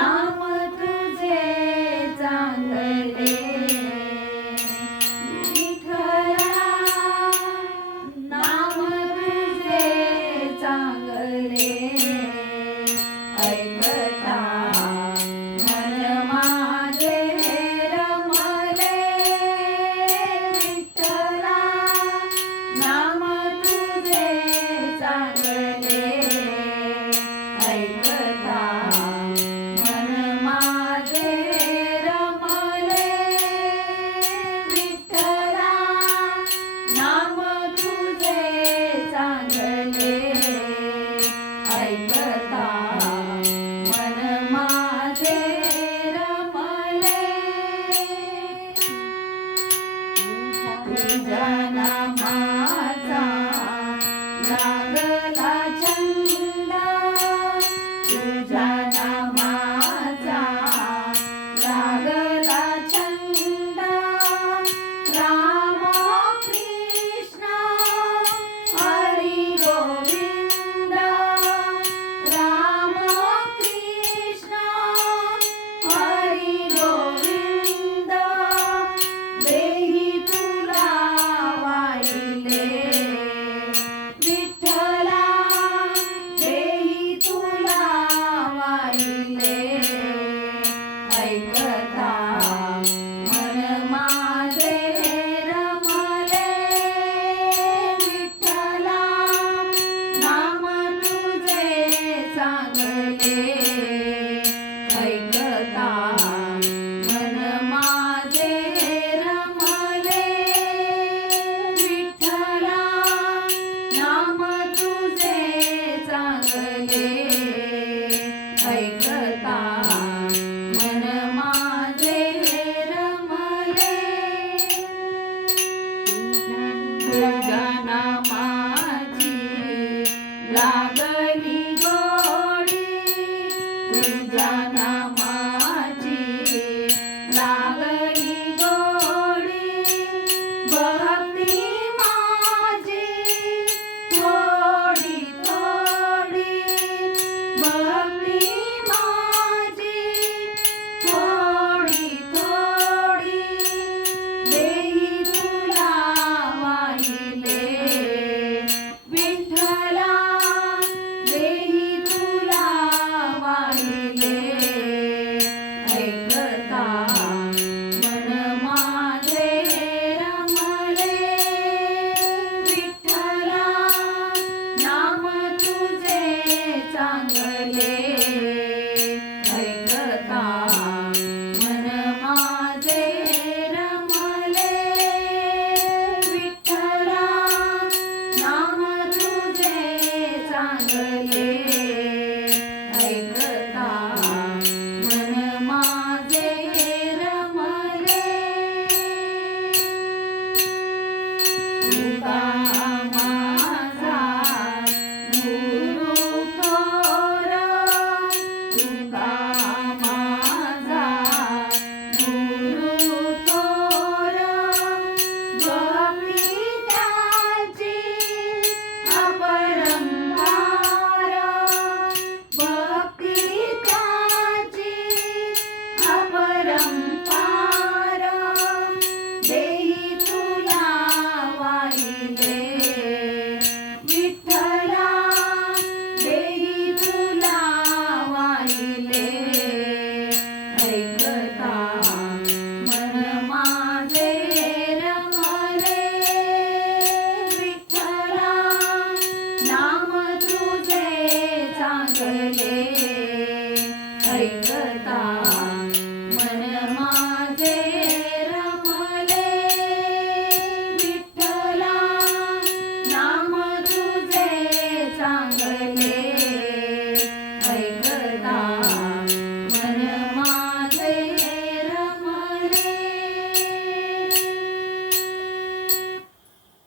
नाम तुझे चांगले विठ्ठला नाम तुझे चांगले ऐकता मन माझे रमले विठ्ठला नाम तुझे चांगले ऐकता मन माझे रमले विठ्ठला नाम तुझे चांगले ऐकता मन माझे रमले तुझ्या नामाचा लागला छंद तुझ्या नामाचा लागला छंद राम कृष्ण हरी गोविंद राम कृष्ण हरी गोविंद देही तुला वाहिले विठ्ठला देही तुला वाहिले ऐकता मन माझे रमले विठ्ठला नाम तुझे चांगले ऐकता मन माझे रमले विठ्ठला नाम तुझे चांगले ऐकता मन माझे रमले तुझ्या नामाची लागली गोडी तुझ्या नामाची लागली गोडी भक्ती माझी थोडी थोडी भक्ती माझी थोडी थोडी देही तुला वाहिले विठ्ठला देही तुला वाहिले ऐकता मन माझे रमले विठ्ठला नाम तुझे चांगले ऐकता मन माझे रमले विठ्ठला नाम तुझे चांगले